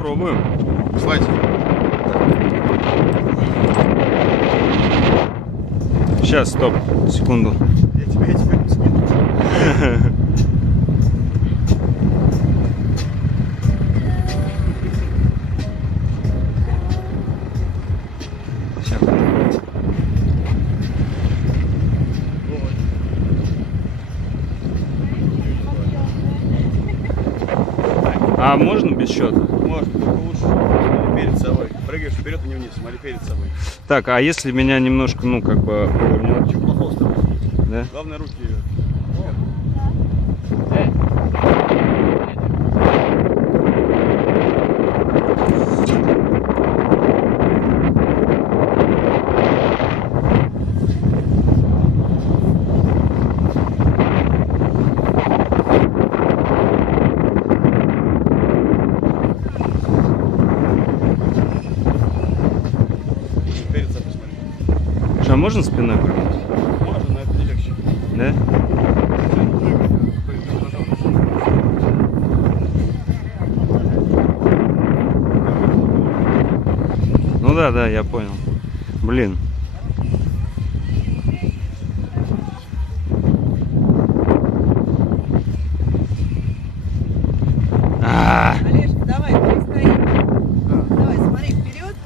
попробуем. Слазь. Сейчас, стоп, секунду. Я тебя, я тебя скину. Щас. А можно без счета? Может, только лучше смотри перед собой. Прыгаешь вперед не вниз, смотри перед собой. Так, а если меня немножко, ну, как бы повернет, Ничего плохого с тобой. да? Главное руки. Перед можно спиной прыгнуть? Можно, но это не легче. Да? Ну да, да, я понял. Блин. А, Олежка, давай, перестоим. Давай, смотри, вперед.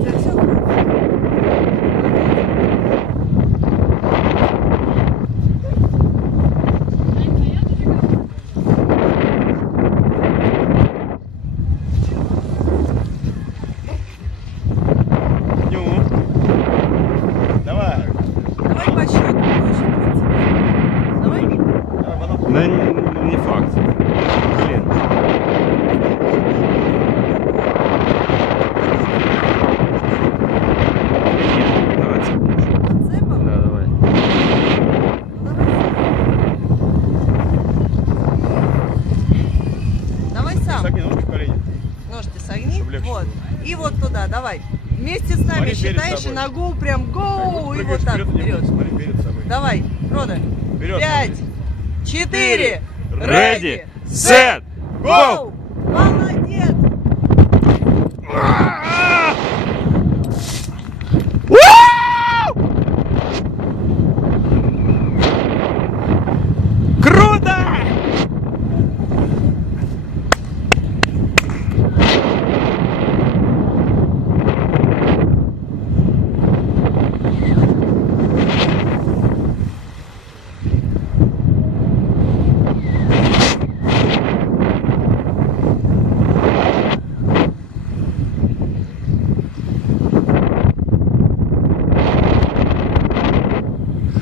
За всё. Ну. Давай. Давай по счету. по счету. Давай. Давай, потом. Да не, не факт. Блин. Нет, давай цепнешь. Подцепом? Да, давай. Ну, Давай. Давай сам. Согни ножки в колени. Ножки согни. Чтоб легче Вот. Было. И вот туда, давай. Вместе с нами Смотри считаешь и на гол прям гоу. И вот так вперед не Смотри. Давай, Рода. Вперед, Пять, четыре, Ready, set, go! Молодец!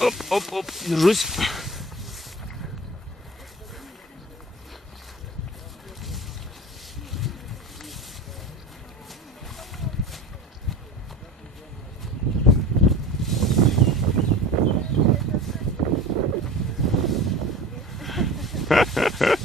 Оп, оп, оп, держусь.